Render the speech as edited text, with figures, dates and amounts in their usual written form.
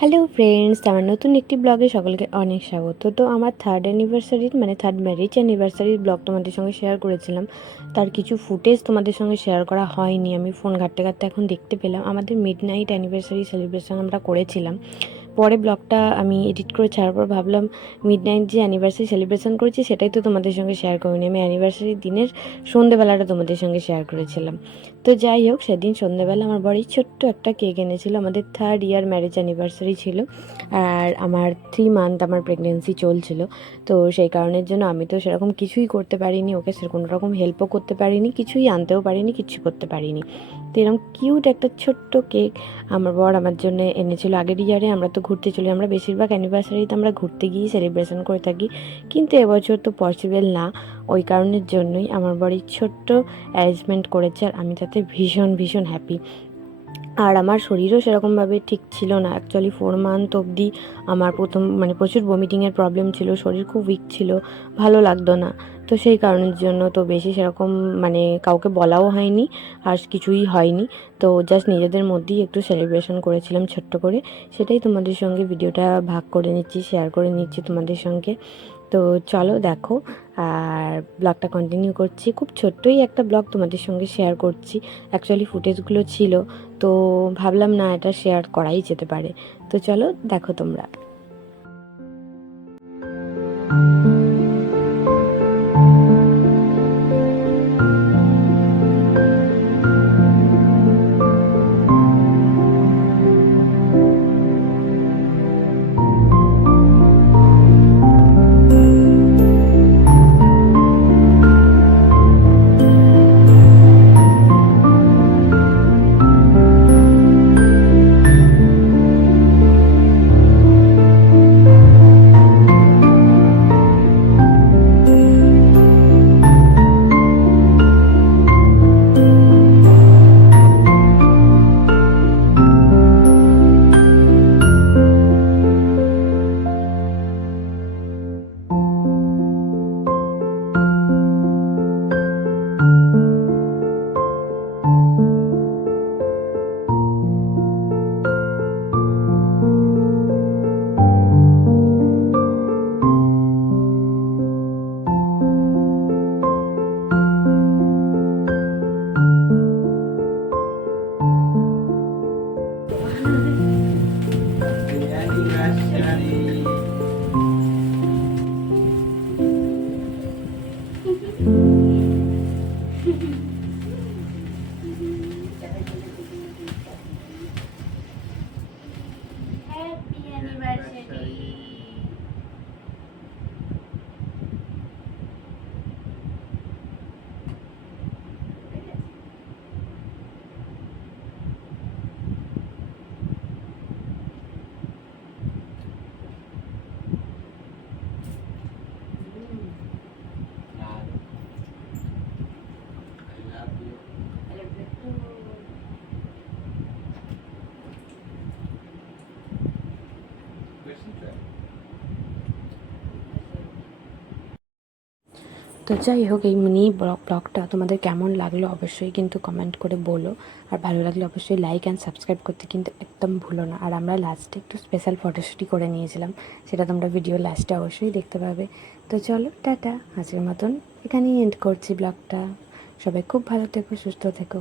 Hello friends, আমার নতুন একটি ব্লগে সকলকে অনেক স্বাগত। তো আমার থার্ড অ্যানিভার্সারির থার্ড ম্যারেজ অ্যানিভার্সারির ব্লগ তোমাদের সঙ্গে শেয়ার করেছিলাম। তার কিছু ফুটেজ তোমাদের সঙ্গে শেয়ার করা হয়নি। আমি ফোন ঘাঁটতে ঘাঁটতে এখন দেখতে পেলাম আমাদের মিডনাইট অ্যানিভার্সারি সেলিব্রেশন আমরা করেছিলাম। পরে ব্লগটা আমি এডিট করে ছাড়ার পর ভাবলাম মিডনাইট যে অ্যানিভার্সারি সেলিব্রেশন করেছি সেটাই তো তোমাদের সঙ্গে শেয়ার করিনি। আমি অ্যানিভার্সারির দিনের সন্ধ্যেবেলাটা তোমাদের সঙ্গে শেয়ার করেছিলাম। তো যাই হোক, সেদিন সন্ধ্যেবেলা আমার বাড়ি ছোট্ট একটা কেক এনেছিল। আমাদের থার্ড ইয়ার ম্যারেজ অ্যানিভার্সারি ছিল, আর আমার 3 মান্থ আমার প্রেগনেন্সি চলছিল। তো সেই কারণের জন্য আমি তো সেরকম কিছুই করতে পারিনি, ওকে সে কোনো রকম হেল্পও করতে পারিনি, কিছুই আনতেও পারিনি, কিছু করতে পারিনি। তো এরকম কিউট একটা ছোট্ট কেক আমার বর আমার জন্য এনেছিল। আগের ইয়ারে আমরা তো ঘুরতে চলি, আমরা বেশিরভাগ অ্যানিভার্সারিতে আমরা ঘুরতে গিয়েই সেলিব্রেশন করে থাকি, কিন্তু এবছর তো পসিবল না। ওই কারণের জন্যই আমার বাড়ি ছোট্ট অ্যারেঞ্জমেন্ট করেছে, আর আমি তাতে ভীষণ ভীষণ হ্যাপি। আর আমার শরীরও সেরকমভাবে ঠিক ছিল না। অ্যাকচুয়ালি 4 মান্থ অবধি আমার প্রথম প্রচুর ভমিটিংয়ের প্রবলেম ছিল, শরীর খুব উইক ছিল, ভালো লাগতো না। তো সেই কারণের জন্য তো বেশি সেরকম কাউকে বলাও হয়নি, আর কিছুই হয়নি। তো জাস্ট নিজেদের মধ্যেই একটু সেলিব্রেশন করেছিলাম ছোট্ট করে। সেটাই তোমাদের সঙ্গে ভিডিওটা ভাগ করে নিচ্ছি, শেয়ার করে নিচ্ছি তোমাদের সঙ্গে। তো চলো দেখো, আর ব্লগটা কন্টিনিউ করছি। খুব ছোট্টই একটা ব্লগ তোমাদের সঙ্গে শেয়ার করছি। অ্যাকচুয়ালি ফুটেজগুলো ছিল, তো ভাবলাম না, এটা শেয়ার করাই যেতে পারে। তো চলো দেখো তোমরা। তো যাই হোক, এই মিনি ব্লগটা তোমাদের কেমন লাগলো অবশ্যই কিন্তু কমেন্ট করে বলো। আর ভালো লাগলে অবশ্যই লাইক অ্যান্ড সাবস্ক্রাইব করতে কিন্তু একদম ভুলো না। আর আমরা লাস্টে একটু স্পেশাল ফটোশ্যুটই করে নিয়েছিলাম, সেটা তোমরা ভিডিও লাস্টে অবশ্যই দেখতে পাবে। তো চলো টাটা, আজকের মতন এখানেই এন্ড করছি ব্লগটা। সবাই খুব ভালো থেকো, সুস্থ থেকো।